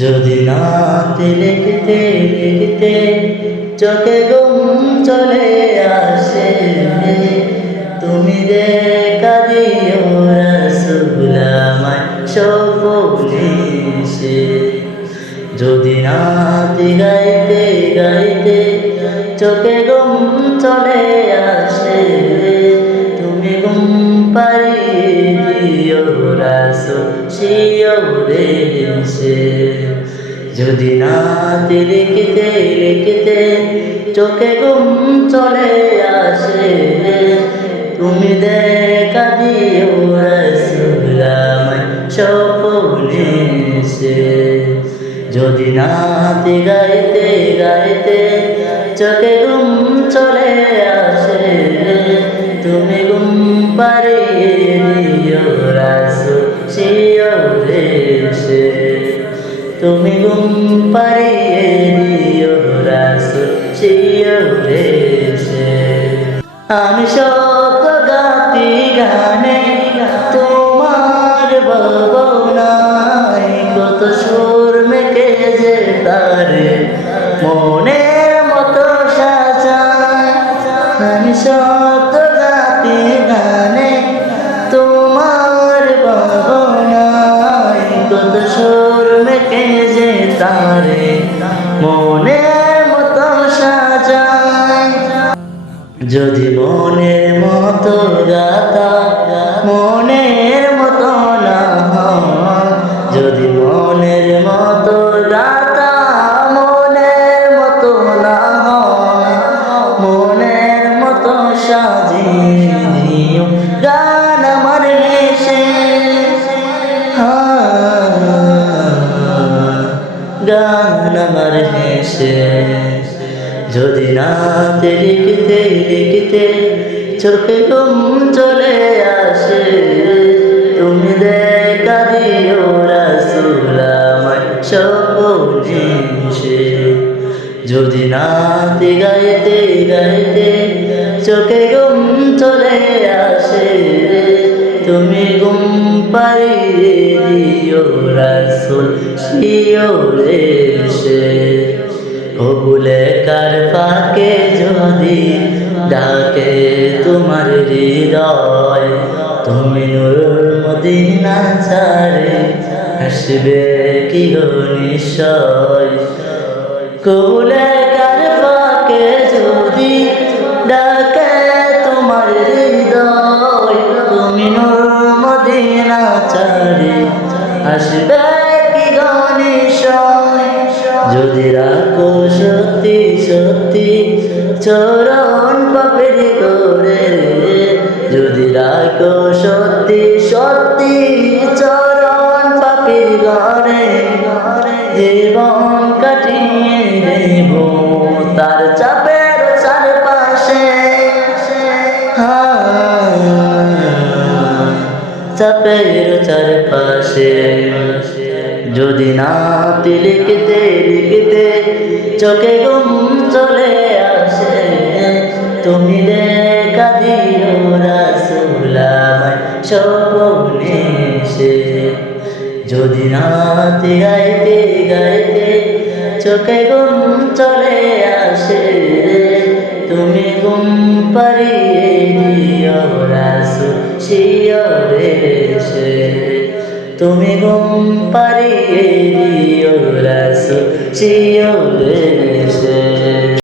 যদি নাতে লিখতে লিখতে চোখে ঘুম চলে আসে, তুমি দেখা দিও রাসূল আমায় স্বপ্নে এসে। যদি নাতে গাইতে গাইতে চোখে ঘুম চলে আসে, তুমি ঘুম পাড়িয়ে দিও রাসূল শিয়রে এসে। যদি নাতে লিখতে লিখতে চোখে ঘুম চলে আসে, তুমি দেখা দিও রাসূল আমায় স্বপ্নে এসে। যদি নাতে গাইতে গাইতে চোখে ঘুম চলে আসে, তুমি ঘুম পাড়িয়ে দিও রাসূল শিয়রে এসে। তুমি ঘুম পাড়িয়ে দিও রাসূল শিয়রে এসে। আমি শত গাতি গানে তোমার ভাবনায়, কত সুর মেখে যে তারে মনের মতো সাজায়। আমি শত গাতি গানে তোমার ভাবনায়, কত সুর মেখে যে তারে মনের মতো সাজায়। যদি মনের মতো গাতা মনের মতো না হয়, যদি মনের মতো গাতা মনের মতো না হয়, মনের মতো সাজিয়ে দিও গান আমার হেসে। গান আমার হেসে। যদি নাতে লিখতে লিখতে চোখে ঘুম চলে আসে, তুমি দেখা দিও রাসূল আমায় স্বপ্নে এসে। যদি নাতে গাইতে গাইতে চোখে ঘুম চলে আসে, তুমি ঘুম পাড়িয়ে দিও রাসূল শিয়রে এসে। ভুলে কার ফাঁকে যদি ডাকে তোমার হৃদয়, তুমি নূর মদিনা ছাড়ে আসবে কি গো নিশ্চয়। ভুলে কার ফাঁকে যদি ডাকে তোমার হৃদয়, তুমি নূর মদিনা ছাড়ে আসবে কি গো নিশ্চয়। যদি রাখো সত্যি সত্যি চরণ পাপের করে, যদি রাখো সত্যি সত্যি চরণ পাপের ঘরে, জীবন কাটিয়ে দেব তার চাপের চারপাশে। চাপের চারপাশে। যদি নাতে লিখতে লিখতে চোখে ঘুম চলে আসে, তুমি দেখা দিও রাসূল আমায় স্বপ্নে এসে। যদি নাতে গাইতে গাইতে চোখে ঘুম চলে আসে, তুমি ঘুম পাড়িয়ে দিও রাসূল শিয়রে এসে। তুমি ঘুম পাড়িয়ে দিও রাসূল শিয়রে।